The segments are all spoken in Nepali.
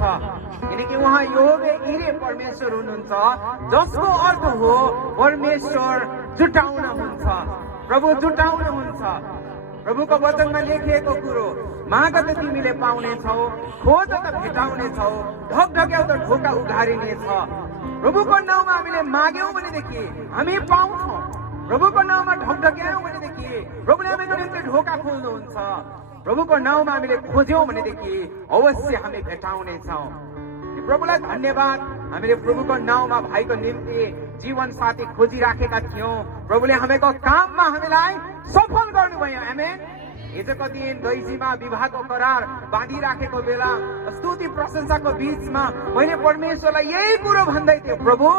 हुनुहुन्छ किनकि उहाँ यहोवे इरे परमेश्वर हुनुहुन्छ जसको अर्थ हो परमेश्वर जुटाउनुहुन्छ प्रभु जुटाउनुहुन्छ प्रभुको वचनमा लेखिएको कुरो माग त तिमीले पाउनेछौ खोज त भेटाउनेछौ ढकढक्याउ त ढोका उघारिनेछ प्रभुको नाउँमा हामीले माग्यौं भनेदेखि हामी पाउँछौं प्रभुको नाउँमा ढकढक्यायौं भनेदेखि प्रभुले हामीको निम्ति ढोका खोल्नुहुन्छ प्रभुको नाउँमा हामीले खोज्यौं भनेदेखि अवश्य हामी भेटाउनेछौं प्रभुलाई धन्यवाद हामीले प्रभुको नाउँमा भाइको निम्ति जीवन साथी खोजिराखेका थियौं प्रभुले हामीको काममा हामीलाई सफल गर्नुभयो आमेन हिजोको दिन दैजीमा विवाहको करार बाँधिराखेको बेला स्तुति प्रशंसाको बीचमा मैले परमेश्वरलाई यही कुरो भन्दै थिएँ प्रभु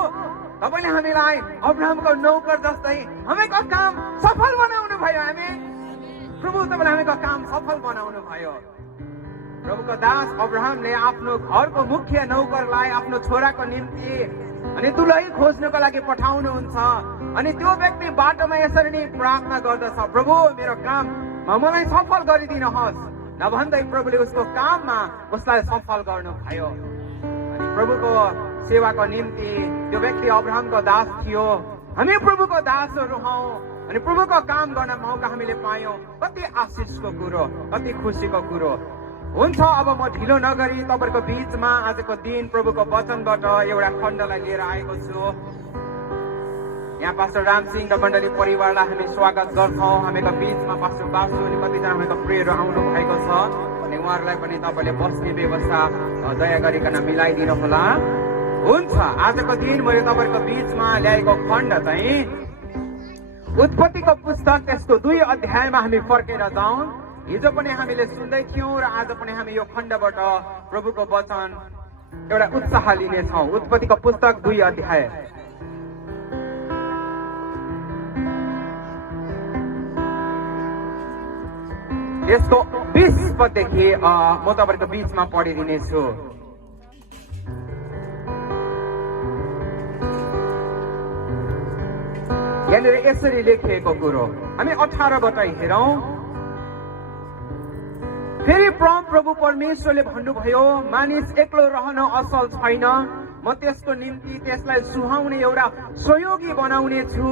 तपाईले हामीलाई अब्राहमको नौकर जस्तै हामीको काम सफल बनाउनु भयो आमेन प्रभु तपाईले हामीको काम सफल बनाउनु भयो प्रभुको दास अब्राहमले आफ्नो घरको मुख्य नौकरलाई आफ्नो छोराको निम्ति अनि दुलही खोज्नको लागि पठाउनुहुन्छ अनि त्यो व्यक्ति बाटोमा यसरी नै प्रार्थना गर्दछ प्रभु मेरो काम मलाई सफल गरिदिनुहोस् नभन्दै प्रभुले उसको काममा उसलाई सफल गर्नुभयो अनि प्रभुको सेवाको निम्ति त्यो व्यक्ति अब्राहमको दास थियो हामी प्रभुको दासहरू हौ अनि प्रभुको काम गर्न मौका हामीले पायौं कति आशिषको कुरो कति खुसीको कुरो हुन्छ अब म ढिलो नगरी तपाईहरुको बीचमा आजको दिन प्रभुको वचनबाट एउटा खण्डलाई लिएर आएको छु यहाँ पास्टर रामसिंह र मण्डली परिवारलाई हामी स्वागत गर्छौं हामीको बीचमा पास्टर बासु अनि कतिजना हामीको प्रियहरू आउनु भएको छ अनि उहाँहरूलाई पनि तपाईले बस्ने व्यवस्था दया गरिकन मिलाइदिनु होला हुन्छ आजको दिन मैले तपाईहरुको बीचमा ल्याएको खण्ड चाहिँ उत्पत्तिको पुस्तक त्यसको 2 अध्यायमा हामी फर्केर जाउँ हिजो पनि हामीले सुन्दै थियौं र आज पनि हामी यो खण्डबाट प्रभुको वचन एउटा उत्साह लिनेछौं उत्पत्तिको पुस्तक 2 अध्याय यसको 20 पददेखि म तपाईहरुको बीचमा पढिदिनेछु यहाँनिर यसरी लेखिएको कुरो हामी 18 बाट हेरौं फेरि प्रभु परमेश्वरले भन्नुभयो मानिस एक्लो रहन असल छैन म त्यसको निम्ति त्यसलाई सुहाउने एउटा सहयोगी बनाउने छु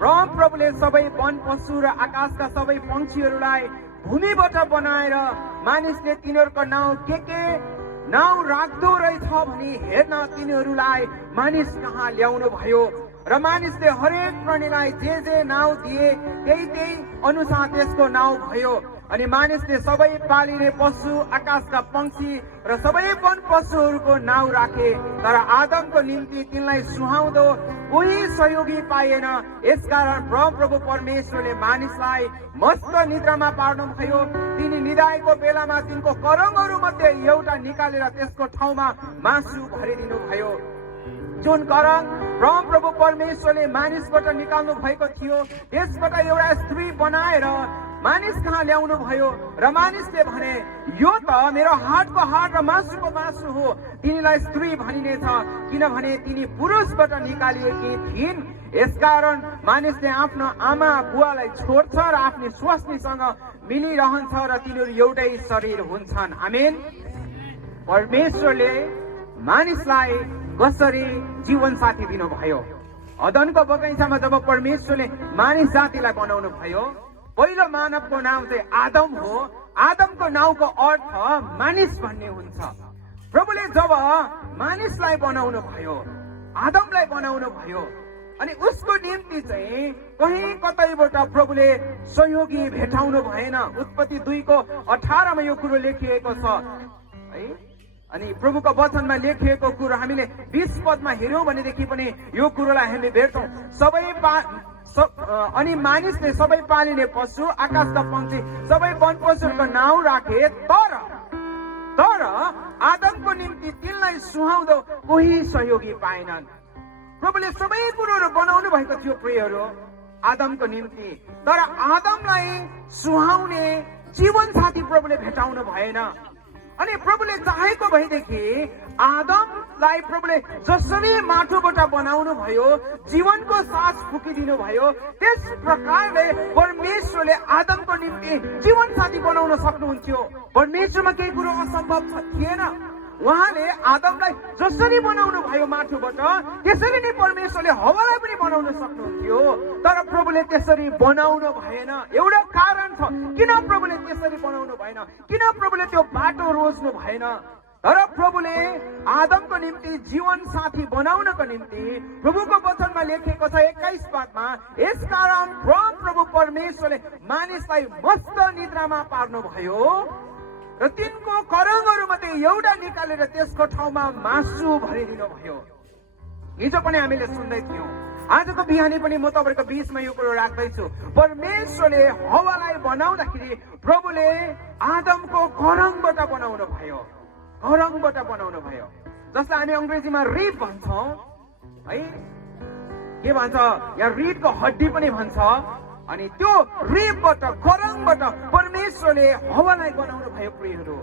प्रभुले सबै वन पशु र आकाशका सबै पंक्षीहरूलाई भूमिबाट बनाएर मानिसले तिनीहरूको नाउँ के नाउँ राख्दो रहेछ भनी हेर्न तिनीहरूलाई मानिस कहाँ ल्याउनु भयो र मानिसले हरेक प्राणीलाई जे नाउँ दिए त्यही अनुसार त्यसको नाउँ भयो अनि मानिसले सबै पालिने पशु आकाशका पंक्षी र सबै वन पशुहरूको नाउँ राखे तर आदमको निम्ति तिनलाई सुहाउँदो कोही सहयोगी पाएन यसकारण प्रभु परमेश्वरले मानिसलाई मस्त निद्रामा पार्नुभयो तिनी निदाएको बेलामा तिनको करङहरू मध्ये एउटा निकालेर त्यसको ठाउँमा मासु भरिदिनु भयो जुन करङ प्रभु परमेश्वरले मानिसबाट निकाल्नु भएको थियो त्यसबाट एउटा स्त्री बनाएर मानिस कहाँ ल्याउनु भयो र मानिसले भने यो त मेरो हाडको हाड र मासुको मासु हो तिनीलाई स्त्री भनिनेछ किनभने तिनी पुरुषबाट निकालिएकी थिइन् यसकारण मानिसले आफ्नो आमा बुवालाई छोड्छ र आफ्नो स्वास्नीसँग मिलिरहन्छ र तिनीहरू एउटै शरीर हुन्छन् आमेन परमेश्वरले मानिसलाई कसरी जीवन साथी दिनुभयो अदनको बगैँचामा जब परमेश्वरले मानिस जातिलाई बनाउनु भयो पहिलो मानवको नाम चाहिँ आदम हो आदमको नाउँको अर्थ मानिस भन्ने हुन्छ प्रभुले जब मानिसलाई बनाउनु भयो आदमलाई बनाउनु भयो अनि उसको निम्ति चाहिँ कहीँ कतैबाट प्रभुले सहयोगी भेटाउनु भएन उत्पत्ति 2 को 18 मा यो कुरो लेखिएको छ है अनि प्रभुको वचनमा लेखिएको कुरो हामीले 20 पदमा हेर्यौं भनेदेखि पनि यो कुरोलाई हामी भेट्छौं अनि मानिसले सबै पालिने पशु आकाशका पंक्षी सबै वन पशुहरूको नाउँ राखे तर आदमको निम्ति तिनलाई सुहाउँदो कोही सहयोगी पाएनन् प्रभुले सबै कुरोहरू बनाउनु भएको थियो प्रियहरू आदमको निम्ति तर आदमलाई सुहाउने जीवन साथी प्रभुले भेटाउनु भएन अनि प्रभुले चाहेको भएदेखि आदमलाई प्रभुले जसरी माटोबाट बनाउनु भयो जीवनको सास फुकिदिनु भयो त्यस प्रकारले परमेश्वरले आदमको निम्ति जीवन साथी बनाउन सक्नुहुन्थ्यो परमेश्वरमा केही कुरो असम्भव थिएन उहाँले आदमलाई जसरी बनाउनु भयो माथुबाट त्यसरी नै परमेश्वरले हवालाई पनि बनाउन सक्नुहुन्थ्यो, तर प्रभुले त्यसरी बनाउनु भएन। एउटा कारण छ किन प्रभुले त्यसरी बनाउनु भएन, किन प्रभुले त्यो बाटो रोज्नु भएन। तर प्रभुले आदमको निम्ति जीवन साथी बनाउनको निम्ति प्रभुको वचनमा लेखिएको छ 21 पदमा, यसकारण प्रभु परमेश्वरले मानिसलाई मस्त निद्रामा पार्नु भयो र तिनको करङहरू मध्ये एउटा निकालेर त्यसको ठाउँमा मासु भरिदिनु भयो। हिजो पनि हामीले सुन्दै थियौँ, आजको बिहानी पनि म तपाईको बीचमा यो कुरो राख्दैछु। परमेश्वरले हवालाई बनाउँदाखेरि प्रभुले आदमको करङबाट बनाउनु भयो, करङबाट बनाउनु भयो, जसलाई हामी अंग्रेजीमा रिब भन्छौँ है, के भन्छ यहाँ रिबको हड्डी पनि भन्छ। अनि त्यो रिबबाट करङबाट परमेश्वरले हवालाई बनाउनु भयो प्रियहरू।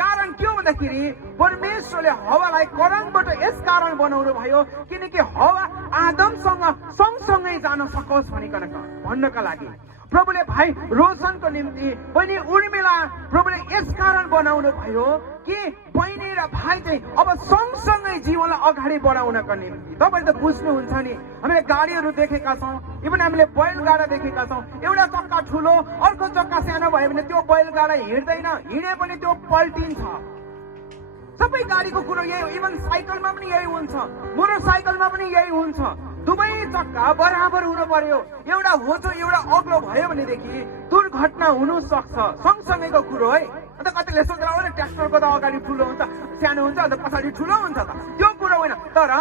कारण के हो भन्दाखेरि परमेश्वरले हवालाई करङबाट यस कारण बनाउनु भयो किनकि हवा आदमसँग सँगसँगै जान सकोस् भन्नका लागि। प्रभुले भाइ रोशनको निम्ति बहिनी उर्मिला प्रभुले यस कारण बनाउनु भयो कि बहिनी र भाइ चाहिँ अब सँगसँगै जीवनलाई अगाडि बढाउनको निम्ति। तपाईले त बुझ्नुहुन्छ नि, हामीले गाडीहरू देखेका छौँ, इभन हामीले बैलगाडा देखेका छौँ। एउटा चक्का ठुलो अर्को चक्का सानो भयो भने त्यो बैलगाडा हिँड्दैन, हिँडे पनि त्यो पल्टिन्छ। सबै गाडीको कुरो यही हो, इभन साइकलमा पनि यही हुन्छ, मोटरसाइकलमा पनि यही हुन्छ। दुवै चक्का बराबर हुनु पर्यो। एउटा होचो एउटा अग्लो भयो भनेदेखि दुर्घटना हुनु सक्छ, सँगसँगैको कुरो है। अन्त कतिले सोच्दा ट्र्याक्टरको त अगाडि ठुलो हुन्छ सानो हुन्छ अन्त पछाडि ठुलो हुन्छ, त त्यो कुरो होइन। तर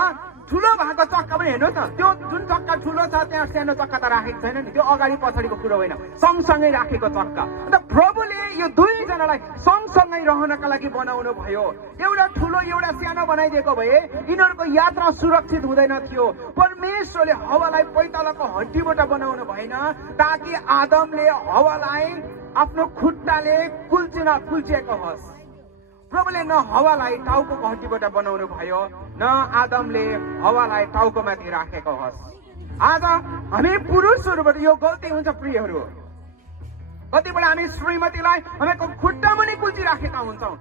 ठुलो भएको चक्का पनि हेर्नुहोस् न, त्यो जुन चक्का ठुलो छ त्यहाँ सानो चक्का त राखेको छैन नि, त्यो अगाडि पछाडिको कुरो होइन, सँगसँगै राखेको चक्का। अन्त प्रभुले यो दुईजनालाई सँगसँगै रहनका लागि बनाउनु भयो। एउटा ठुलो एउटा सानो बनाइदिएको भए यिनीहरूको यात्रा सुरक्षित हुँदैन थियो। परमेश्वरले हवालाई पैतालाको हड्डीबाट बनाउनु भएन ताकि आदमले हवालाई आफ्नो खुट्टाले कुल्चिएको होस्। प्रभुले न हवालाई टाउको हड्डीबाट बनाउनु भयो, न आदमले हवालाई टाउकोमाथि राखेको होस्। आज हामी पुरुषहरूबाट यो गल्ती हुन्छ प्रियहरू। कति बेला हामी श्रीमतीलाई हामीको खुट्टा पनि कुल्चिराखेका हुन्छौँ,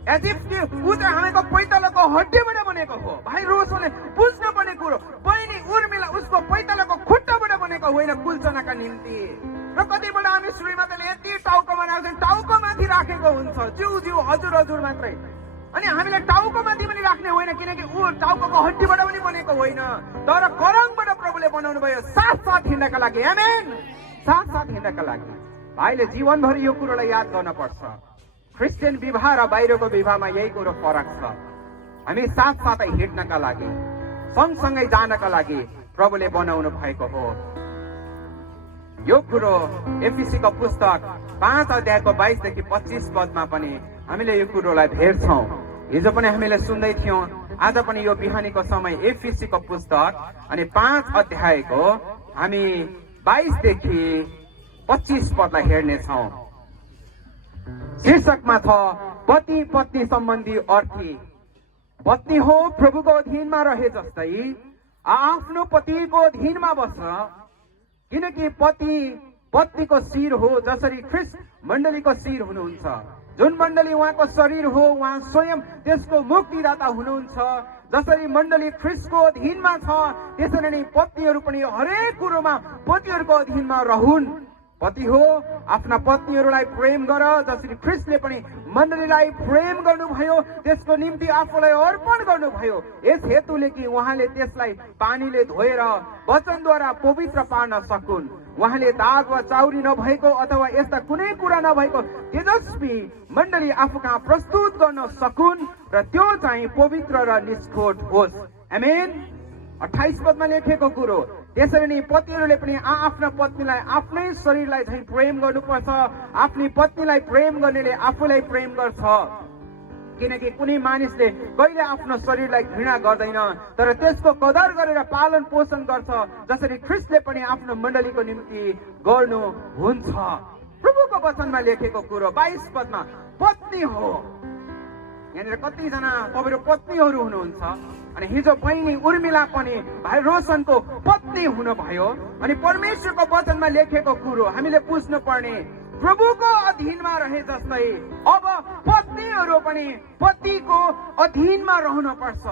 एज इफ कि ऊ चाहिँ हामीको पैतालाको हड्डीबाट बनेको हो। भाइ रोशनले बुझ्नुपर्ने कुरो, बहिनी उर्मिला उसको पैतालाको खुट्टाबाट बनेको होइन कुल्चनका निम्ति। र कति बेला हामी श्रीमतीले यति टाउकोमा राख्छौँ, टाउकोमाथि राखेको हुन्छ, जिउ हजुर हजुर मात्रै। अनि हामीले टाउकोमाथि पनि राख्ने होइन किनकि ऊ टाउको हड्डीबाट पनि बनेको होइन, तर करङबाट प्रभुले बनाउनु भयो साथ हिँड्नका लागि। आमेन, साथ हिँड्नका लागि। भाइले जीवनभरि यो कुरोलाई याद गर्नुपर्छ। क्रिस्चियन विवाह र बाहिरको विवाहमा यही कुरो फरक छ। हामी साथसाथै हिँड्नका लागि, सँगसँगै जानका लागि प्रभुले बनाउनु भएको हो। यो कुरो एफिसीको पुस्तक 5 अध्यायको 22 देखि 25 पदमा पनि हामीले यो कुरोलाई भेट्छौँ। हिजो पनि हामीले सुन्दै थियौँ, आज पनि यो बिहानीको समय एफिसीको पुस्तक अनि 5 अध्यायको हामी 22 देखि 25 पदलाई हेर्नेछौँ। शीर्षकमा छ पति पत्नी सम्बन्धी अर्थी। पत्नी हो प्रभुको अधीनमा रहे जस्तै आफ्नो पतिको अधीनमा बस्छ, किनकि पति पत्नीको शिर हो जसरी ख्रीष्ट मण्डलीको शिर हुनुहुन्छ। जुन मण्डली उहाँको शरीर हो उहाँ स्वयं त्यसको मुक्तिदाता हुनुहुन्छ। जसरी मण्डली ख्रीष्टको अधीनमा छ त्यसरी नै पत्नीहरू पनि हरेक कुरोमा पतिहरूको अधीनमा रहून्। पति हो आफ्ना पत्नीहरूलाई प्रेम गर जसरी ख्रीष्टले पनि मण्डलीलाई प्रेम गर्नुभयो, त्यसको निम्ति आफूलाई अर्पण गर्नुभयो, यस हेतुले कि उहाँले त्यसलाई पानीले धोएर वचनद्वारा पवित्र पार्न सकुन्। उहाँले दाग वा चाउरी नभएको अथवा यस्ता कुनै कुरा नभएको तेजस्वी मण्डली आफू कहाँ प्रस्तुत गर्न सकुन् र त्यो चाहिँ पवित्र र निष्खोट होस्। आमेन। 28 पदमा लेखेको कुरो, त्यसरी नै पतिहरूले पनि आफ्ना पत्नीलाई आफ्नै शरीरलाई झैं प्रेम गर्नुपर्छ। आफ्नी पत्नीलाई प्रेम गर्नेले आफूलाई प्रेम गर्छ, किनकि कुनै मानिसले कहिले आफ्नो शरीरलाई घृणा गर्दैन तर त्यसको कदर गरेर पालन पोषण गर्छ, जसरी ख्रीष्टले पनि आफ्नो मण्डलीको निम्ति गर्नु हुन्छ। प्रभुको वचनमा लेखेको कुरो 22 पदमा पत्नी हो। यहाँनिर कतिजना तपाईहरु पत्नीहरू हुनुहुन्छ अनि हिजो बहिनी उर्मिला पनि भाइ रोशनको पत्नी हुनुभयो। अनि परमेश्वरको वचनमा लेखेको कुरो हामीले बुझ्नु पर्ने, प्रभुको अधीनमा रहे जस्तै अब पत्नीहरू पनि पतिको अधीनमा रहनुपर्छ।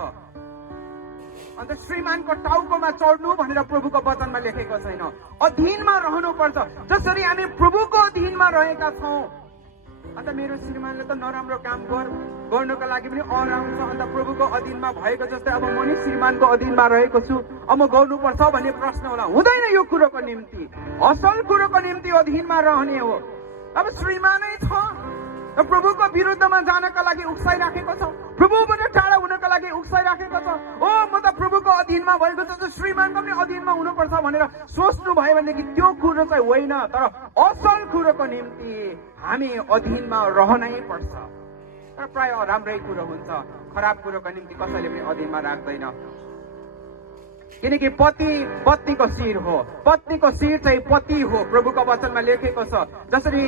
अन्त श्रीमानको टाउकोमा चढ्नु भनेर प्रभुको वचनमा लेखेको छैन, अधीनमा रहनुपर्छ। जसरी हामी प्रभुको अधीनमा रहेका छौँ, अन्त मेरो श्रीमानले त नराम्रो काम गर्नको लागि पनि अराउँछ, अन्त प्रभुको अधीनमा भएको जस्तै अब म नि श्रीमानको अधीनमा रहेको छु, अब म गर्नुपर्छ भन्ने प्रश्न होला। हुँदैन। यो कुरोको निम्ति, असल कुरोको निम्ति अधीनमा रहने हो। अब श्रीमानै छ र प्रभुको विरुद्धमा जानका लागि उक्साइराखेको छ, प्रभुबाट टाढा हुनका लागि उक्साइराखेको छ। ओ म त प्रभुको अधीनमा भएको छ, श्रीमानको पनि अधीनमा हुनुपर्छ भनेर सोच्नु भयो भनेदेखि त्यो कुरो चाहिँ होइन। तर असल कुरोको निम्ति हामी अधीनमा रहनै पर्छ। तर प्राय राम्रै कुरो हुन्छ, खराब कुरोको निम्ति कसैले पनि अधीनमा राख्दैन। किनकि पति पत्नीको शिर हो, पत्नीको शिर चाहिँ पति हो। प्रभुको वचनमा लेखेको छ जसरी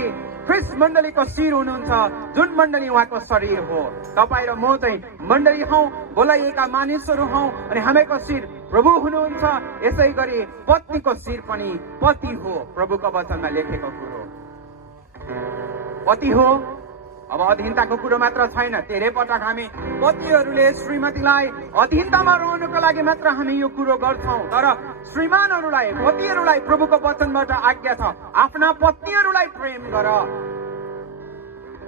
ख्रिस्ट मण्डलीको शिर हुनुहुन्छ, जुन मण्डली उहाँको शरीर हो। तपाईँ र म चाहिँ मण्डली हौ, बोलाइएका मानिसहरू हौ, अनि हामीको शिर प्रभु हुनुहुन्छ। यसै गरी पत्नीको शिर पनि पति हो। प्रभुको वचनमा लेखेको कुरो पति हो। अब अधीनताको कुरो मात्र छैन, धेरै पटक हामी पतिहरूले श्रीमतीलाई अधीनतामा रहनुको लागि मात्र हामी यो कुरो गर्छौँ। तर श्रीमानहरूलाई, पतिहरूलाई प्रभुको वचनबाट आज्ञा छ, आफ्ना पत्नीहरूलाई प्रेम गर,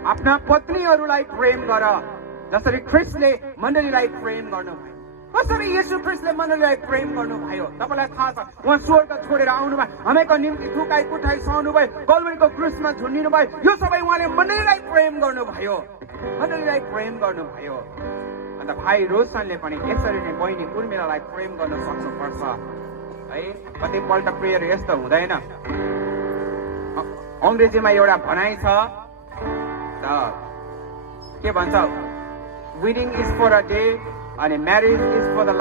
आफ्ना पत्नीहरूलाई प्रेम गर, जसरी ख्रिस्टले मण्डलीलाई प्रेम गर्नुभयो। कसरी येशू ख्रिस्टले मण्डलीलाई प्रेम गर्नुभयो तपाईँलाई थाहा छ। उहाँ स्वर्ग छोडेर आउनुभयो, हामीको निम्ति ठुकाइ कुटाइ सहनुभयो, कल्वरीको क्रुसमा झुन्डिनु भयो। यो सबै उहाँले मण्डलीलाई प्रेम गर्नुभयो, मण्डलीलाई प्रेम गर्नुभयो। अन्त भाइ रोशनले पनि यसरी नै बहिनी उर्मिलालाई प्रेम गर्न सक्नुपर्छ है। कतिपल्ट प्रेयर यस्तो हुँदैन। अङ्ग्रेजीमा एउटा भनाइ छ, के भन्छ, wedding is for a day अनि marriage is for the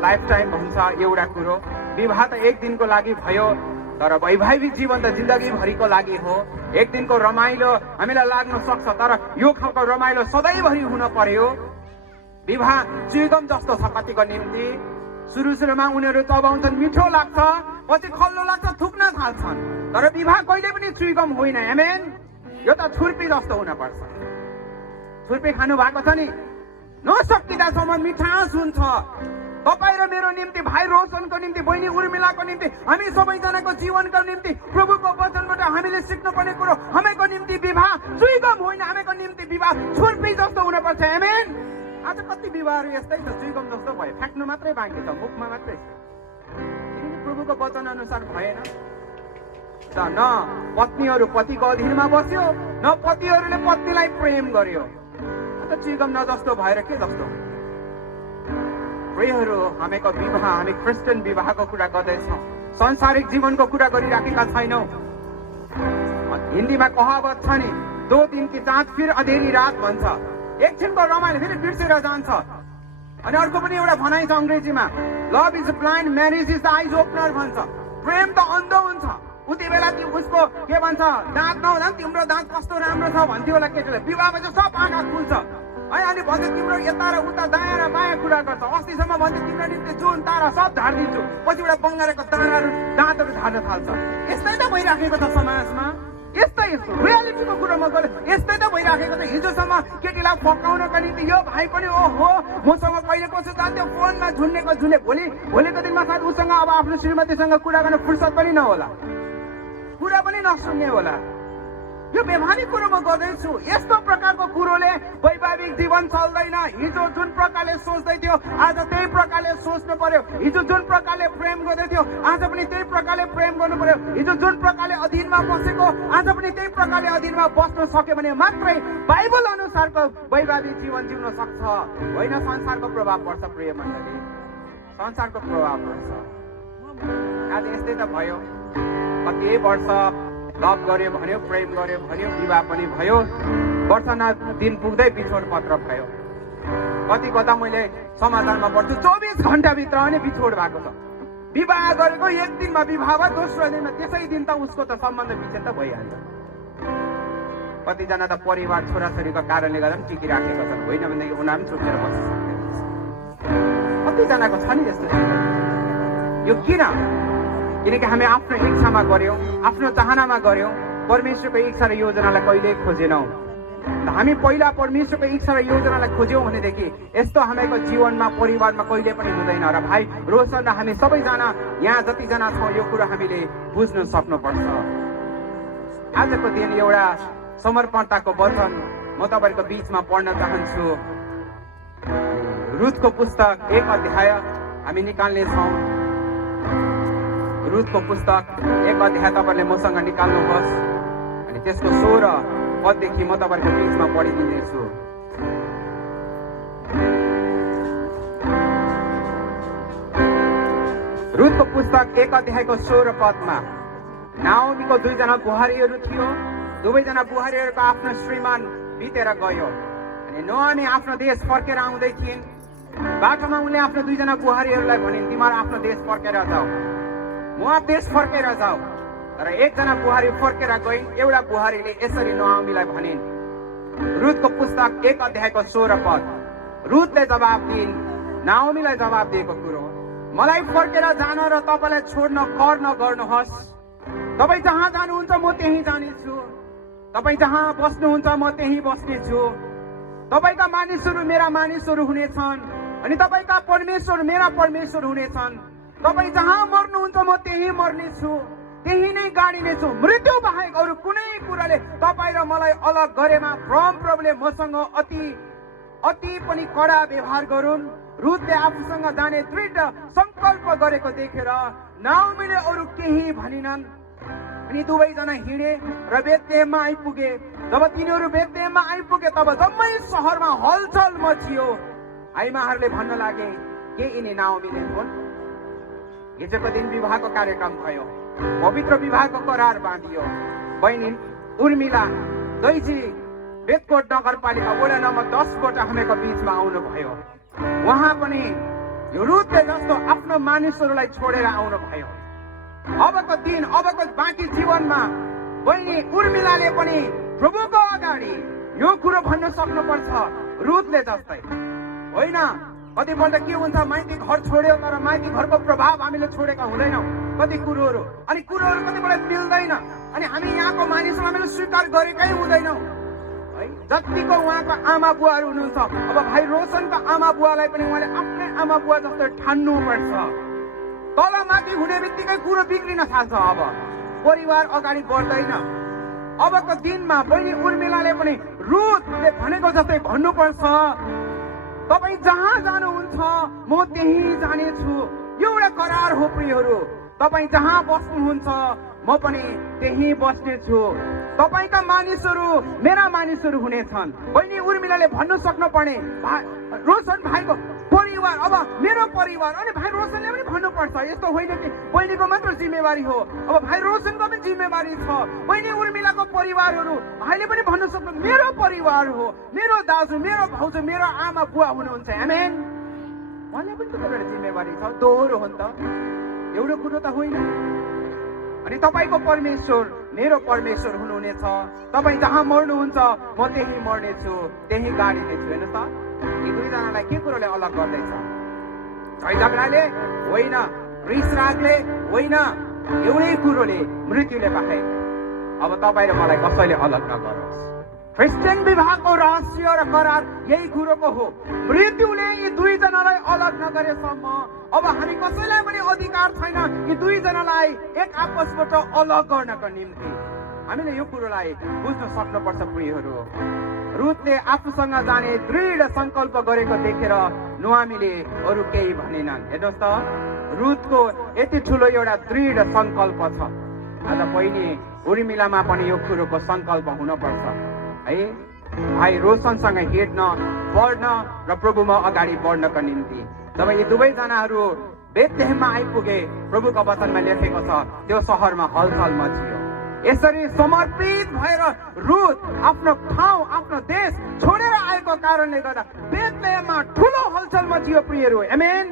lifetime भन्छ एउटा कुरो। विवाह त एक दिनको लागि भयो, तर वैवाहिक जीवन त जिन्दगीभरिको लागि हो। एक दिनको रमाइलो हामीलाई लाग्न सक्छ, तर यो खालको रमाइलो सधैँभरि हुन पर्यो। विवाह चुइगम जस्तो छ कतिको निम्ति। सुरुमा उनीहरू चबाउँछन्, मिठो लाग्छ, पछि खल्लो लाग्छ, थुक्न थाल्छन्। तर विवाह कहिले पनि चुइगम होइन। आमेन। यो त छुर्पी जस्तो हुनपर्छ। छुर्पी खानु भएको छ नि, नसकिँदासम्म मिठास हुन्छ। तपाईँ र मेरो निम्ति, भाइ रोशनको निम्ति, बहिनी उर्मिलाको निम्ति, हामी सबैजनाको जीवनको निम्ति प्रभुको वचनबाट हामीले सिक्नुपर्ने कुरो, हामीको निम्ति विवाह चुइगम होइन, हामीको निम्ति विवाह छुर्पी जस्तो हुनुपर्छ। आमेन। आज कति विवाहहरू यस्तै छ, चुइगम जस्तो भयो, फ्याक्नु मात्रै बाँकी छ, मुखमा मात्रै। किनकि प्रभुको वचन अनुसार भएन। न पत्नीहरू पतिको अधीनमा बस्यो, न पतिहरूले पत्नीलाई प्रेम गर्यो। अन्त चुइगम न जस्तो भएर के जस्तो। प्रियहरू, हामीको विवाह, हामी क्रिस्चियन विवाहको कुरा गर्दैछौँ, सांसारिक जीवनको कुरा गरिराखेका छैनौँ। हिन्दीमा कहावत छ नि, 2 दिन की चाँद फिर अँधेरी रात भन्छ। एकछिनको रमाइलो फेरि बिर्सेर जान्छ। अनि अर्को पनि एउटा भनाइ छ अङ्ग्रेजीमा, love is blind, marriage is the आइज ओपनर भन्छ। प्रेम त अन्धो हुन्छ। उति बेला उसको के भन्छ, दाँत नहुँदा तिम्रो दाँत कस्तो राम्रो छ भन्थ्यो होला केटीले। विवाहमा चाहिँ सब आँखा खुल्छ है। अनि भन्छ तिम्रो यता र उता, दायाँ र बायाँ कुरा गर्छ। अस्तिसम्म भन्छ तिम्रो निम्ति जुन तारा सब झारिदिन्छु, पछिबाट बङ्गालेको ताराहरू दाँतहरू झार्न थाल्छ। यस्तै त भइराखेको छ समाजमा। यस्तै रियालिटीको कुरोमा गएर यस्तै त भइराखेको छ। हिजोसम्म केटीलाई फकाउनको निम्ति यो भाइ पनि ओहो मसँग कहिले कसो जान्थ्यो, फोनमा झुन्ने, भोलिको दिनमा सायद उसँग अब आफ्नो श्रीमतीसँग कुरा गर्न फुर्सद पनि नहोला, कुरा पनि नसुन्ने होला। यो व्यवहारिक कुरो म गर्दैछु। यस्तो प्रकारको कुरोले वैवाहिक जीवन चल्दैन। हिजो जुन प्रकारले सोच्दै थियो, आज त्यही प्रकारले सोच्नु पर्यो। हिजो जुन प्रकारले प्रेम गर्दै थियो, आज पनि त्यही प्रकारले प्रेम गर्नु पर्यो। हिजो जुन प्रकारले अधीनमा बसेको, आज पनि त्यही प्रकारले अधीनमा बस्न सक्यो भने मात्रै बाइबल अनुसारको वैवाहिक जीवन जिउन सक्छ। होइन संसारको प्रभाव पर्छ। प्रिय मण्डली, संसारको प्रभाव पर्छ। आज यस्तै त भयो। कति वर्ष लभ गर्यो भन्यो, प्रेम गर्यो भन्यो, विवाह पनि भयो, वर्ष दिन पुग्दै बिछोड पत्र भयो। कति कता मैले समाचारमा पढ्छु 24 घण्टाभित्र नै बिछोड भएको छ। विवाह गरेको एक दिनमा विवाह भयो, दोस्रो दिनमा त्यसै दिन त उसको त सम्बन्ध विच्छेद त भइहाल्छ। कतिजना त परिवार छोराछोरीको कारणले गर्दा पनि टिकिराखेका छन्, होइन भनेदेखि उनीहरू पनि छुटेर बसिसक्दैन। कतिजनाको छ नि यस्तो। यो किन? किनकि हामी आफ्नो इच्छामा गर्यौँ, आफ्नो चाहनामा गर्यौँ, परमेश्वरको इच्छा र योजनालाई कहिले खोजेनौँ। हामी पहिला परमेश्वरको इच्छा र योजनालाई खोज्यौँ भनेदेखि यस्तो हामीको जीवनमा परिवारमा कहिले पनि हुँदैन। र भाइ रोशन र हामी सबैजना यहाँ जतिजना छौँ यो कुरो हामीले बुझ्न सक्नुपर्छ। आजको दिन एउटा समर्पणताको वचन म तपाईँहरूको बीचमा पढ्न चाहन्छु। रुथको पुस्तक 1 अध्याय हामी निकाल्नेछौँ। रुथको पुस्तक 1 अध्याय तपाईँले मसँग निकाल्नुहोस् अनि त्यसको 16 पददेखि म तपाईँहरूको बीचमा पढिदिनेछु। रुथको पुस्तक 1 अध्यायको 16 पदमा नाओमीको 2 जना बुहारीहरू थियो। दुवैजना बुहारीहरूको आफ्नो श्रीमान बितेर गयो अनि नोआमी आफ्नो देश फर्केर आउँदै थिइन्। बाटोमा उनले आफ्नो 2 जना बुहारीहरूलाई भनिन्, तिमीहरू आफ्नो देश फर्केर जाऊ, मोआब देश फर्केर जाऊ। तर 1 जना बुहारी फर्केर गइन्। एउटा बुहारीले यसरी नोआमीलाई भनिन्। रुथको पुस्तक 1 अध्यायको 16 पद। रुथले जवाब दिइन्, नाओमीलाई जवाब दिएको कुरो, मलाई फर्केर जान र तपाईँलाई छोड्न कर नगर्नुहोस्। तपाईँ जहाँ जानुहुन्छ म त्यही जानेछु, तपाईँ जहाँ बस्नुहुन्छ म त्यही बस्नेछु। तपाईँका मानिसहरू मेरा मानिसहरू हुनेछन् अनि तपाईँका परमेश्वर मेरा परमेश्वर हुनेछन्। तपाईँ जहाँ मर्नुहुन्छ म त्यही मर्नेछु, त्यही नै गाडिनेछु। मृत्यु बाहेक अरू कुनै कुराले तपाईँ र मलाई अलग गरेमा प्रभुले मसँग अति पनि कडा व्यवहार गरून्। रुथले आफूसँग जाने दृढ संकल्प गरेको देखेर नाओमीले अरू केही भनिनन् अनि दुवैजना हिँडे र बेतलेहममा आइपुगे। जब तिनीहरू बेतलेहममा आइपुगे तब जम्मै सहरमा हलचल मचियो। आइमाहरूले भन्न लागे, के यिनी नाओमीले हुन्? हिजोको दिन विवाहको कार्यक्रम भयो, पवित्र विवाहको करार बाँधियो। बहिनी उर्मिला दैजी बेतकोट नगरपालिका वडा नम्बर 10बाट हामीको बीचमा आउनुभयो। उहाँ पनि यो रुथले जस्तो आफ्नो मानिसहरूलाई छोडेर आउनुभयो। अबको दिन अबको बाँकी जीवनमा बहिनी उर्मिलाले पनि प्रभुको अगाडि यो कुरो भन्न सक्नुपर्छ, रुथले जस्तै होइन। कतिपल्ट के हुन्छ, माइती घर छोड्यो तर माइती घरको प्रभाव हामीले छोडेका हुँदैनौँ कति कुरोहरू, अनि कुरोहरू कतिपल्ट मिल्दैन अनि हामी यहाँको मानिसहरू हामीले स्वीकार गरेकै हुँदैनौँ है। जतिको उहाँको आमा बुवाहरू हुनुहुन्छ, अब भाइ रोशनको आमा बुवालाई पनि उहाँले आफ्नै आमा बुवा जस्तो ठान्नुपर्छ। तल माथि हुने बित्तिकै कुरो बिग्रिन थाल्छ। अब परिवार अगाडि बढ्दैन। अबको दिनमा बहिनी उर्मिलाले पनि रुथले भनेको जस्तै भन्नुपर्छ, तपाईँ जहाँ जानुहुन्छ म त्यही जानेछु। यो एउटा करार हो प्रियहरू। तपाईँ जहाँ बस्नुहुन्छ म पनि त्यही बस्नेछु। तपाईँका मानिसहरू मेरा मानिसहरू हुनेछन्। बहिनी उर्मिलाले भन्न सक्नुपर्ने रोशन भाइको परिवार अब मेरो परिवार, अनि भाइ रोशनले पनि भन्नुपर्छ। यस्तो होइन कि बहिनीको मात्र जिम्मेवारी हो, अब भाइ रोशनको पनि जिम्मेवारी छ। बहिनी उर्मिलाको परिवारहरू भाइले पनि भन्न सक्नु मेरो परिवार हो, मेरो दाजु मेरो भाउजू मेरो आमा बुवा हुनुहुन्छ। आमेन। उहाँले पनि त एउटा जिम्मेवारी छ, दोहोरो हो नि त, एउटा कुरो त होइन। अनि तपाईँको परमेश्वर मेरो परमेश्वर हुनुहुनेछ। तपाईँ जहाँ मर्नुहुन्छ म त्यही मर्नेछु, त्यही गाडिनेछु। हेर्नुहोस् त, यी 2 जनालाई के कुरोले अलग गर्दैछ? झैझगडाले होइन, रिस रागले होइन, एउटै कुरोले, मृत्युले बाहेक। अब तपाईँ र मलाई कसैले अलग नगरोस्। क्रिस्चियन विवाहको रहस्य र करार यही कुरोको हो। मृत्युले यी 2 जनालाई अलग नगरेसम्म अब हामी कसैलाई पनि अधिकार छैन यी 2 जनालाई एक आपसबाट अलग गर्नको निम्ति। हामीले यो कुरोलाई बुझ्न सक्नुपर्छ प्रियहरू। रुथले आफूसँग जाने दृढ संकल्प गरेको देखेर नोआमीले अरू केही भनेनन्। हेर्नुहोस् त, रुथको यति ठुलो एउटा दृढ संकल्प छ। आज बहिनी उर्मिलामा पनि यो कुरोको संकल्प हुनुपर्छ है। भाइ रोशनसँग हिँड्न बढ्न र प्रभुमा अगाडि बढ्नको निम्ति। जब यी 2 जनाहरू बेतलेहममा आइपुगे, प्रभुको वचनमा लेखेको छ त्यो सहरमा हलचल मचियो। यसरी समर्पित भएर रुथ आफ्नो ठाउँ आफ्नो देश छोडेर आएको कारणले गर्दा बेतलेहममा ठुलो हलचल मचियो प्रियहरू। आमेन।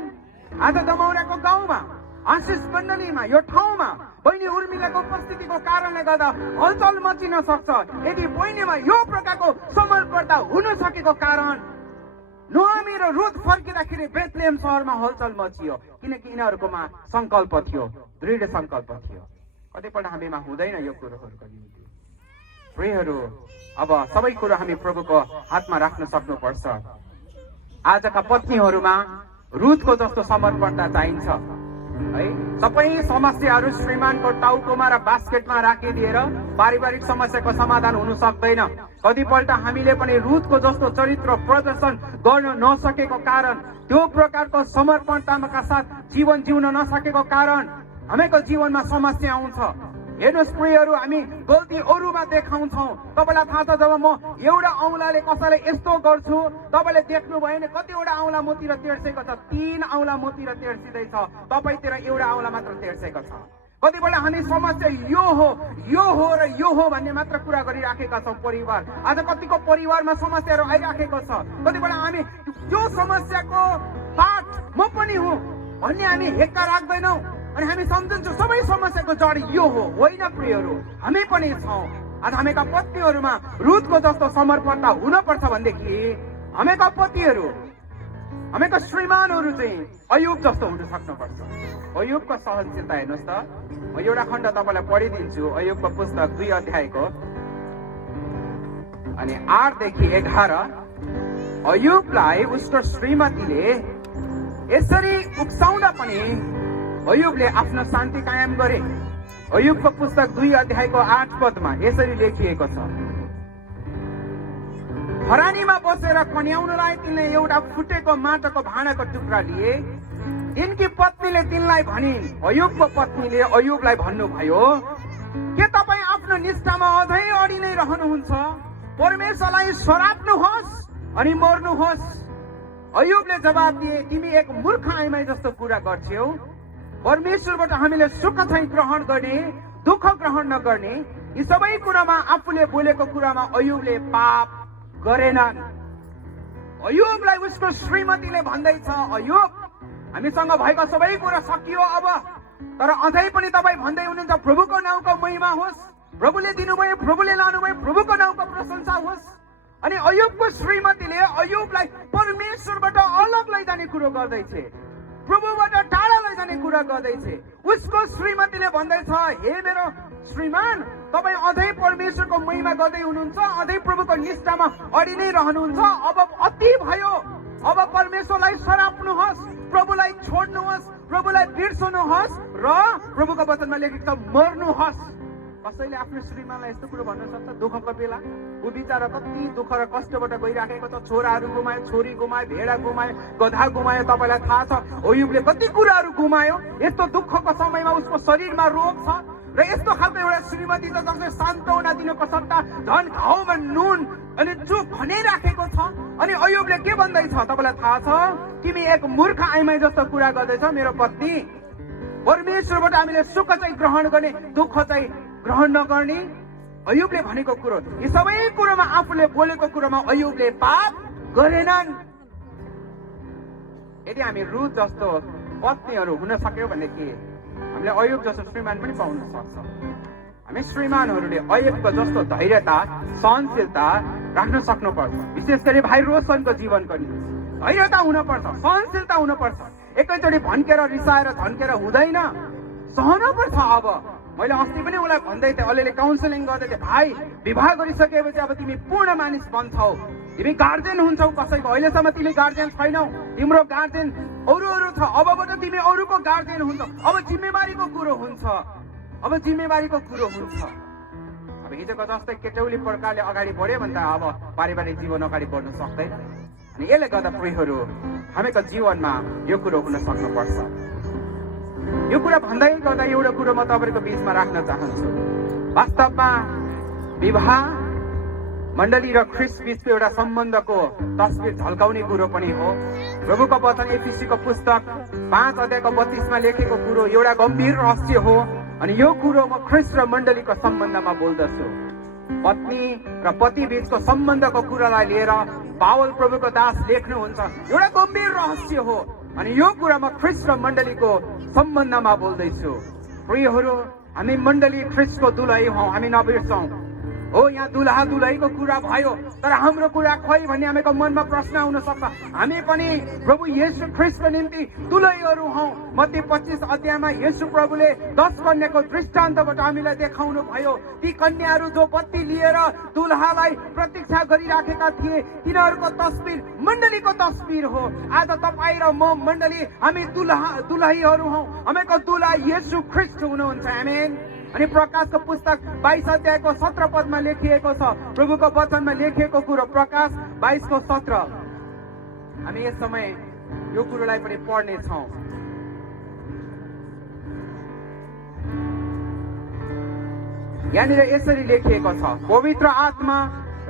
आज दमौराको गाउँमा आशिष मण्डलीमा यो ठाउँमा बहिनी उर्मिलाको उपस्थितिको कारणले गर्दा हलचल मचिन सक्छ यदि बहिनीमा यो प्रकारको समर्पणता हुन सकेको कारण नोआमी र रुथ फर्किँदाखेरि बेतलेहम सहरमा हलचल मचियो, किनकि यिनीहरूकोमा संकल्प थियो, दृढ संकल्प थियो। कतिपल्ट हामीमा हुँदैन यो कुरोहरूको निम्ति। प्रियहरू, अब सबै कुरो हामी प्रभुको हातमा राख्न सक्नुपर्छ। आजका पत्नीहरूमा रुथको जस्तो समर्पणता चाहिन्छ है। सबै समस्याहरू श्रीमानको टाउकोमा र बास्केटमा राखिदिएर पारिवारिक समस्याको समाधान हुन सक्दैन। कतिपल्ट हामीले पनि रुथको जस्तो चरित्र प्रदर्शन गर्न नसकेको कारण, त्यो प्रकारको समर्पणताका साथ जीवन जिउन नसकेको कारण हामीको जीवनमा समस्या आउँछ। हेर्नुहोस् प्रियहरू, हामी गल्ती अरूमा देखाउँछौँ। तपाईँलाई थाहा छ, जब म एउटा औँलाले कसैलाई यस्तो गर्छु, तपाईँले देख्नु भयो भने कतिवटा औँला मतिर तेर्सेको छ? 3 औँला मतिर तेर्सिँदैछ, तपाईँतिर एउटा औँला मात्र तेर्सेको छ। कतिपल्ट हामी समस्या यो हो र यो हो भन्ने मात्र कुरा गरिराखेका छौँ। परिवार, आज कतिको परिवारमा समस्याहरू आइराखेको छ। कतिपल्ट हामी त्यो समस्याको पार्ट म पनि हुँ भन्ने हामी हेक्का राख्दैनौँ अनि हामी सम्झन्छौँ सबै समस्याको जड यो हो। होइन प्रियहरू, हामी पनि छौँ। आज हामीका पत्नीहरूमा रुथको जस्तो समर्पणता हुनपर्छ भनेदेखि हामीका पतिहरू, हामीका श्रीमानहरू चाहिँ अयुब जस्तो हुन सक्नुपर्छ। अयुबको सहनशीलता हेर्नुहोस् त, म एउटा खण्ड तपाईँलाई पढिदिन्छु। अयुबको पुस्तक 2 अध्यायको अनि 8 देखि 11। अयुबलाई उसको श्रीमतीले यसरी उक्साउँदा पनि अयुबले आफ्नो शान्ति कायम गरे। अयुबको पुस्तक 2 अध्यायको 8 पदमा यसरी लेखिएको छ, खरानीमा बसेर कन्याउनलाई तिनले एउटा फुटेको माटोको भाँडाको टुक्रा लिए। तिनकी पत्नीले तिनलाई भनिन्, अयुबको पत्नीले अयुबलाई भन्नुभयो, के तपाईँ आफ्नो निष्ठामा अझै अडि नै रहनुहुन्छ? परमेश्वरलाई सराप्नुहोस् अनि मर्नुहोस्। अयुबले जवाब दिए, तिमी एक मूर्ख आइमाई जस्तो कुरा गर्छौ। परमेश्वरबाट हामीले सुख चाहिँ ग्रहण गर्ने, दुःख ग्रहण नगर्ने। यी सबै कुरामा आफूले बोलेको कुरामा अयुबले पाप गरेनन्। अयुबलाई उसको श्रीमतीले भन्दैछ, अयुब, हामीसँग भएका सबै कुरा सकियो अब, तर अझै पनि तपाईँ भन्दै हुनुहुन्छ प्रभुको नाउँको महिमा होस्, प्रभुले दिनुभयो, प्रभुले लानुभयो, प्रभुको नाउँको प्रशंसा होस्। अनि अयुबको श्रीमतीले अयुबलाई परमेश्वरबाट अलग लैजाने कुरो गर्दैछ, प्रभुबाट टाढा लैजाने कुरा गर्दैछ। उसको श्रीमतीले भन्दैछ, हे मेरो श्रीमान, तपाईँ अझै परमेश्वरको महिमा गर्दै हुनुहुन्छ, अझै प्रभुको निष्ठामा अडि नै रहनुहुन्छ। अब अति भयो, अब परमेश्वरलाई सराप्नुहोस्, प्रभुलाई छोड्नुहोस्, प्रभुलाई बिर्सनुहोस् र प्रभुको वचनमा लेखेको छ मर्नुहोस्। कसैले आफ्नो श्रीमानलाई यस्तो कुरो भन्न सक्छ? दुःखको बेला ऊ बिचारा कति दुःख र कष्टबाट गइराखेको छ। छोराहरू गुमायो, छोरी गुमायो, भेडा गुमायो, गधा गुमायो। तपाईँलाई थाहा छ अयुबले कति कुराहरू गुमायो। यस्तो दुःखको समयमा उसको शरीरमा रोग छ र यस्तो खालको एउटा श्रीमती छ जसले सान्त्वना दिनुको सट्टा झन् घाउमा नुन अनि चुक भनिराखेको छ। अनि अयुबले के भन्दैछ तपाईँलाई थाहा छ? तिमी एक मूर्ख आइमाई जस्तो कुरा गर्दैछ मेरो पत्नी। परमेश्वरबाट हामीले सुख चाहिँ ग्रहण गर्ने, दुःख चाहिँ ग्रहण नगर्ने। अयुबले भनेको कुरो, यी सबै कुरोमा आफूले बोलेको कुरोमा अयुबले पाप गरेनन्। यदि हामी रुथ जस्तो पत्नीहरू हुन सक्यौँ भनेदेखि हामीले अयुब जस्तो श्रीमान पनि पाउन सक्छौँ। हामी श्रीमानहरूले अयुबको जस्तो धैर्यता, सहनशीलता राख्न सक्नुपर्छ। विशेष गरी भाइ रोशनको जीवनको निम्ति धैर्यता हुनपर्छ, सहनशीलता हुनपर्छ। एकैचोटि भन्केर रिसाएर झन्केर हुँदैन, सहनुपर्छ। अब मैले अस्ति पनि उसलाई भन्दै थिएँ, अलिअलि काउन्सिलिङ गर्दै थिएँ, भाइ विवाह गरिसकेपछि अब तिमी पूर्ण मानिस बन्छौ, तिमी गार्जेन हुन्छौ कसैको। अहिलेसम्म तिमी गार्जेन छैनौ, तिम्रो गार्जेन अरू छ, अबबाट तिमी अरूको गार्जेन हुन्छौ। अब जिम्मेवारीको कुरो हुन्छ, अब जिम्मेवारीको कुरो हुन्छ। अब हिजोको जस्तै केटौली प्रकारले अगाडि बढ्यो भने त अब पारिवारिक जीवन अगाडि बढ्न सक्दैन। अनि यसले गर्दा प्रियहरू, हामीको जीवनमा यो कुरो हुन सक्नुपर्छ। यो कुरा भन्दै गर्दा एउटा कुरो म तपाईँको बिचमा राख्न चाहन्छु। वास्तवमा विवाह मण्डली र ख्रिस्ट बीचको एउटा सम्बन्धको तस्बिर झल्काउने कुरो पनि हो। प्रभुको वचन एफिसीको पुस्तक 5 अध्यायको 32मा लेखेको कुरो एउटा गम्भीर रहस्य हो। अनि यो कुरो म ख्रिस्ट र मण्डलीको सम्बन्धमा बोल्दछु। पत्नी र पति बीचको सम्बन्धको कुरालाई लिएर पावल प्रभुको दास लेख्नुहुन्छ, एउटा गम्भीर रहस्य हो। अनि यो कुरा म ख्रिस्ट र मण्डलीको सम्बन्धमा बोल्दैछु। प्रियहरू, हामी मण्डली ख्रिस्टको दुलही हौ, हामी नबिर्सौँ। हो यहाँ दुलहा दुलहीको कुरा भयो, तर हाम्रो कुरा खोइ भन्ने हामीको मनमा प्रश्न आउन सक्छ। हामी पनि प्रभु येशू ख्रीष्टको निम्ति दुलहीहरू हौ। मत्ती 25 अध्यायमा येशू प्रभुले 10 कन्याको दृष्टान्तबाट हामीलाई देखाउनु भयो। ती कन्याहरू जो बत्ती लिएर दुलहालाई प्रतीक्षा गरिराखेका थिए, तिनीहरूको तस्बिर मण्डलीको तस्बिर हो। आज तपाईँ र म मण्डली हामी दुलहीहरू हौ। हामीको दुलहा येशू ख्रीष्ट हुनुहुन्छ। आमेन। अनि प्रकाशको पुस्तक 22 अध्यायको 17 पदमा लेखिएको छ, प्रभुको वचनमा लेखिएको कुरो, प्रकाश 22 को 17। हामी यस समय यो कुरोलाई पनि पढ्ने छौं। यहाँनिर यसरी लेखिएको छ, पवित्र आत्मा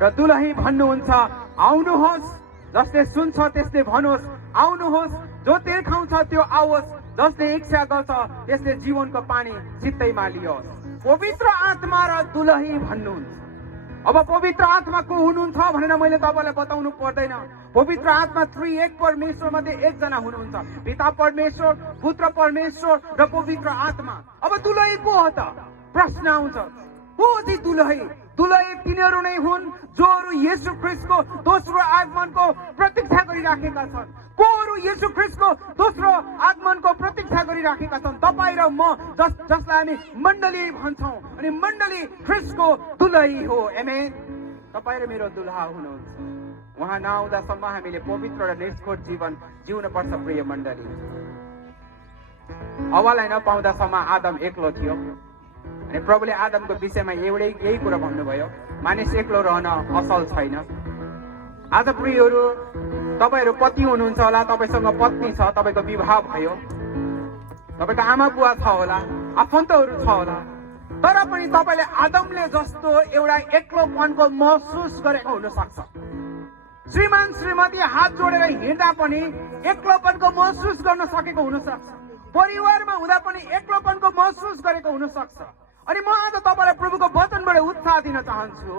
र दुलही भन्नुहुन्छ, आउनुहोस्। जसले सुन्छ त्यसले भनोस्, आउनुहोस्। जो तिर्खाउँछ त्यो आओस्, जसले इच्छा गर्छ त्यसले जीवनको पानी चित्तैमा लियोस्। पवित्र आत्मा र दुलही भन्नुहुन्छ। अब पवित्र आत्मा को हुनुहुन्छ भनेर मैले तपाईलाई बताउनु पर्दैन। पवित्र आत्मा 3 परमेश्वर मध्ये एकजना हुनुहुन्छ, पिता परमेश्वर, पुत्र परमेश्वर र पवित्र आत्मा। अब दुलही को हो त? प्रश्न आउँछ, को चाहिँ दुलही? दुलही तिनीहरू नै हुन् जोहरू येशू ख्रीष्टको दोस्रो आगमनको प्रतीक्षा गरिराखेका छन्। कोहरू येशू ख्रीष्टको दोस्रो आगमनको प्रतीक्षा गरिराखेका छन्? तपाईँ र म, जसलाई हामी मण्डली भन्छौँ। अनि मण्डली ख्रीष्टको दुलही हो। आमेन। तपाईँ र मेरो दुलहा हुनुहुन्छ। उहाँ नआउँदासम्म हामीले पवित्र र निष्ठोर जीवन जिउन पर्छ। प्रिय मण्डली, हवालाई नपाउँदासम्म आदम एक्लो थियो। अनि प्रभुले आदमको विषयमा यही कुरा भन्नुभयो, मानिस एक्लो रहन असल छैन। आज प्रियहरू, तपाईहरू पति हुनुहुन्छ होला, तपाईसँग पत्नी छ, तपाईँको विवाह भयो, तपाईँको आमा बुवा छ होला, आफन्तहरू छ होला, तर पनि तपाईँले आदमले जस्तो एउटा एक्लोपनको महसुस गरेको हुन सक्छ। श्रीमान श्रीमती हात जोडेर हिँड्दा पनि एक्लोपनको महसुस गर्न सकेको हुन सक्छ। परिवारमा हुँदा पनि एक्लोपनको महसुस गरेको हुन सक्छ। अनि म आज तपाईलाई प्रभुको वचनबाट उत्साह दिन चाहन्छु।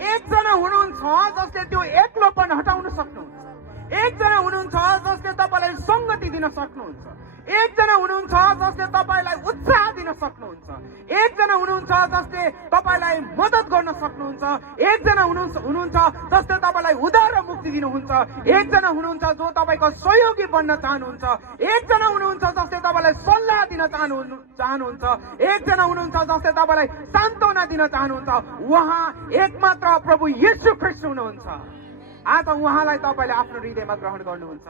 एकजना हुनुहुन्छ जसले त्यो एक्लोपन हटाउन सक्नुहुन्छ। एकजना हुनुहुन्छ जसले तपाईलाई संगति दिन सक्नुहुन्छ। एकजना हुनुहुन्छ जसले तपाईलाई उत्साह दिन सक्नुहुन्छ। एकजना हुनुहुन्छ जसले तपाईलाई मद्दत गर्न सक्नुहुन्छ। एकजना हुनुहुन्छ जसले तपाईलाई उद्धार र मुक्ति दिनुहुन्छ। एकजना हुनुहुन्छ जो तपाईको सहयोगी बन्न चाहनुहुन्छ। एकजना हुनुहुन्छ जसले तपाईलाई सल्लाह दिन चाहनुहुन्छ। एकजना हुनुहुन्छ जसले तपाईलाई सान्त्वना दिन चाहनुहुन्छ। उहाँ एकमात्र प्रभु येशू ख्रीष्ट हुनुहुन्छ। आज उहाँलाई तपाईले आफ्नो हृदयमा ग्रहण गर्नुहुन्छ।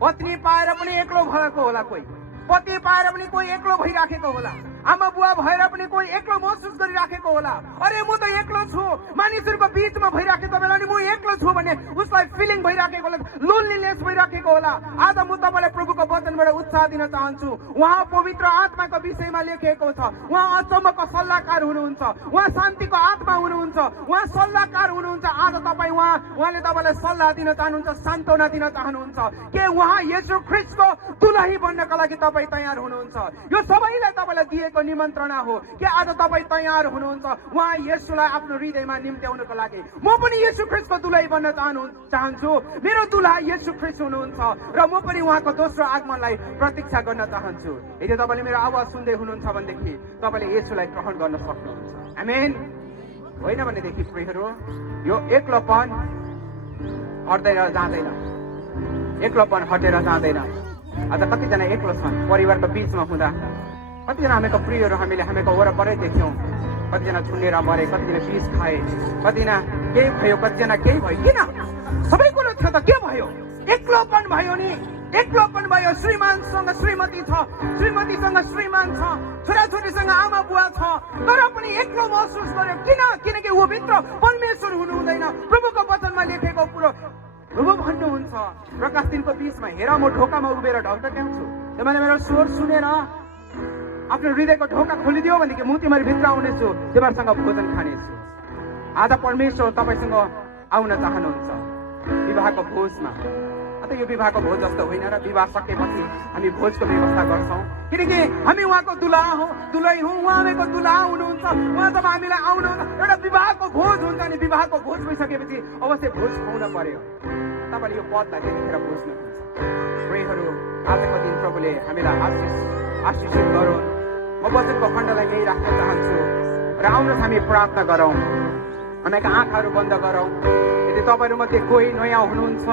पत्नी पाएर पनि एक्लो भएको होला, कोही पति पाएर पनि कोही एक्लो भइराखेको होला, आमा बुवा भएर पनि कोही एक्लो महसुस गरिराखेको होला। अरे म त एक्लो छु, मानिसहरूको बीचमा भइराखेको बेला नि म एक्लो छु भन्ने उसलाई फिलिङ भइराखेको होला, लोनलीनेस भइराखेको होला। आज म तपाईँलाई प्रभुको वचनबाट उत्साह दिन चाहन्छु। उहाँ पवित्र आत्माको विषयमा लेखिएको छ। उहाँ अचम्मको सल्लाहकार हुनुहुन्छ। उहाँ शान्तिको आत्मा हुनुहुन्छ। उहाँ सल्लाहकार हुनुहुन्छ। आज तपाईँ उहाँले तपाईँलाई सल्लाह दिन चाहनुहुन्छ, सान्त्वना दिन चाहनुहुन्छ के उहाँ येशू ख्रीष्टको दुलही बन्नका लागि तपाईँ तयार हुनुहुन्छ। यो सबैलाई तपाईँलाई दिएको निमन्त्रणा हो कि आज तपाईँ तयार हुनुहुन्छ उहाँ येशूलाई आफ्नो हृदयमा निम्त्याउनको लागि। म पनि येशू ख्रीष्टको दुलही बन्न चाहन्छु। मेरो दुलहा येशू ख्रीष्ट हुनुहुन्छ र म पनि उहाँको दोस्रो आगमनलाई प्रतीक्षा गर्न चाहन्छु। यदि तपाईँले मेरो आवाज सुन्दै हुनुहुन्छ भनेदेखि तपाईँले येशूलाई ग्रहण गर्न सक्नुहुन्छ। आमेन। होइन भनेदेखि प्रियहरू, यो एक्लोपन हट्दै जाँदैन, एक्लोपन हटेर जाँदैन। आज कतिजना एक्लो छन् परिवारको बीचमा हुँदा? कतिजना हामीको प्रियहरू हामीको वरपरै देख्यौँ। कतिजना छुनेर मरे, कतिजना विष खाए, कतिजना केही भयो, कतिजना केही भयो। किन? सबै कुरो थियो त, के भयो? एक्लोपन भयो नि। एक्लोपन भयो। श्रीमानसँग श्रीमती छ, श्रीमतीसँग श्रीमान छ, छोराछोरीसँग आमा बुवा छ, तर पनि एक्लो महसुस गर्यो। किन? किनकि ऊ भित्र परमेश्वर हुनु हुँदैन। प्रभुको वचनमा लेखेको कुरो प्रभु भन्नुहुन्छ प्रकाश 3को 20मा, हेर म ढोकामा उभिएर ढकढक्याउँछु, तिमीले मेरो स्वर सुनेर आफ्नो हृदयको ढोका खोलिदियो भनेदेखि म तिमीहरू भित्र आउनेछु, तिमीहरूसँग भोजन खानेछु। आज परमेश्वर तपाईँसँग आउन चाहनुहुन्छ विवाहको भोजमा। अन्त यो विवाहको भोज जस्तो होइन र विवाह सकेपछि हामी भोजको व्यवस्था गर्छौँ, किनकि हामी उहाँको दुलहा हौ, दुलही हौ। उहाँ हामीको दुलहा हुनुहुन्छ। उहाँ जब हामीलाई आउनुहुन्छ एउटा विवाहको भोज हुन्छ। अनि विवाहको भोज भइसकेपछि अवश्य भोज खुवाउन पर्यो। तपाईँले यो पदलाई त्यतिखेर बुझ्नुहुन्छ। प्रियहरू, आजको दिन प्रभुले हामीलाई आशिषित गरून्। म वचनको खण्डलाई यही राख्न चाहन्छु। र आउनुहोस् हामी प्रार्थना गरौँ। हामीका आँखाहरू बन्द गरौँ। यदि तपाईँहरूमध्ये कोही नयाँ हुनुहुन्छ,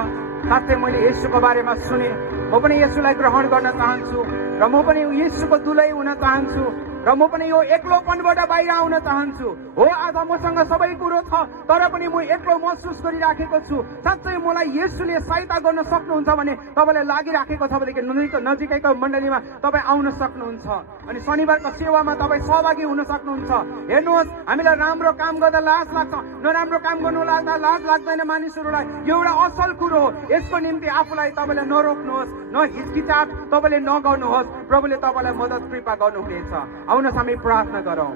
साथै मैले येशूको बारेमा सुने, म पनि येशूलाई ग्रहण गर्न चाहन्छु र म पनि येशूको दुलै हुन चाहन्छु र म पनि यो एक्लोपनबाट बाहिर आउन चाहन्छु। हो, आज मसँग सबै कुरो छ, तर पनि म एक्लो महसुस गरिराखेको छु। साँच्चै मलाई येशूले सहायता गर्न सक्नुहुन्छ भने तपाईँलाई लागिराखेको छ भनेदेखि नजिकैको मण्डलीमा तपाईँ आउन सक्नुहुन्छ अनि शनिबारको सेवामा तपाईँ सहभागी हुन सक्नुहुन्छ। हेर्नुहोस्, हामीलाई राम्रो काम गर्दा लाज लाग्छ, नराम्रो काम गर्नु लाग्दा लाज लाग्दैन मानिसहरूलाई। यो एउटा असल कुरो हो। यसको निम्ति आफूलाई तपाईँले नरोक्नुहोस्, न हिचकिचाट तपाईँले नगर्नुहोस्। प्रभुले तपाईँलाई मद्दत कृपा गर्नुहुनेछ। आउनुहोस् हामी प्रार्थना गरौँ।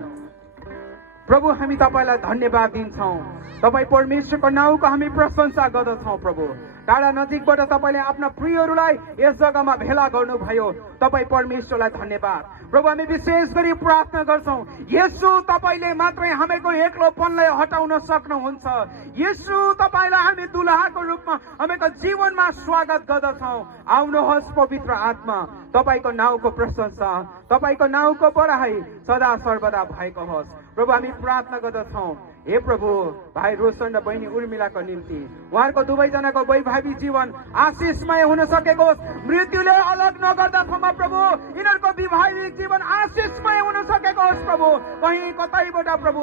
प्रभु, हामी तपाईँलाई धन्यवाद दिन्छौँ। तपाईँ परमेश्वरको नाउँको हामी प्रशंसा गर्दछौँ। प्रभु, टाढा नजिकबाट तपाईँले आफ्ना प्रियहरूलाई यस जग्गामा भेला गर्नुभयो। तपाईँ परमेश्वरलाई धन्यवाद। प्रभु, हामी विशेष गरी प्रार्थना गर्छौँ, येशू तपाईँले मात्रै हामीको एक्लोपनलाई हटाउन सक्नुहुन्छ। येशू तपाईँलाई हामी दुलहाको रूपमा हामीको जीवनमा स्वागत गर्दछौँ। आउनुहोस् पवित्र आत्मा, तपाईँको नाउँको प्रशंसा, तपाईँको नाउँको बढाई सदा सर्वदा भएको होस्। प्रभु, हामी प्रार्थना गर्दछौँ, हे प्रभु, भाइ रोशन र बहिनी उर्मिलाको निम्ति उहाँहरूको दुवैजनाको वैवाहिक जीवन आशिषमय हुन सकेको होस्। मृत्युले अलग नगर्दासम्म प्रभु यिनीहरूको वैवाहिक जीवन आशिषमय हुन सकेको होस्। प्रभु, कहीँ कतैबाट प्रभु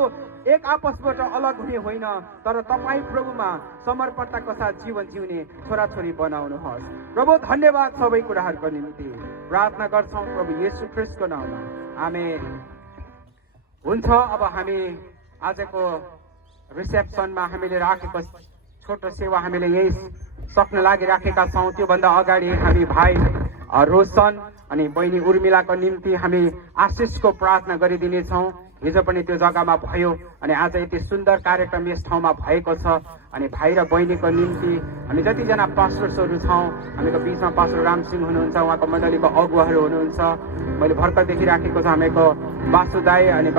एक आपसबाट अलग हुने होइन, तर तपाईँ प्रभुमा समर्पणताको साथ जीवन जिउने छोराछोरी बनाउनुहोस्। प्रभु, धन्यवाद सबै कुराहरूको निम्ति प्रार्थना गर्छौँ प्रभु येशू ख्रीष्टको नाममा, आमेन। हुन्छ, अब हामी आजको रिसेप्सनमा हामीले राखेको छोटो सेवा हामीले यही सक्न लागिराखेका छौँ। त्योभन्दा अगाडि हामी भाइ रोशन अनि बहिनी उर्मिलाको निम्ति हामी आशिषको प्रार्थना गरिदिनेछौँ। हिजो पनि त्यो जग्गामा भयो अनि आज यति सुन्दर कार्यक्रम यस ठाउँमा भएको छ। अनि भाइ र बहिनीको निम्ति हामी जतिजना पास्टर्सहरू छौँ, हामीको बिचमा पास्टर रामसिंह हुनुहुन्छ, उहाँको मण्डलीको अगुवाहरू हुनुहुन्छ। मैले भर्खर देखिराखेको छ हामीको बासुदाई अनि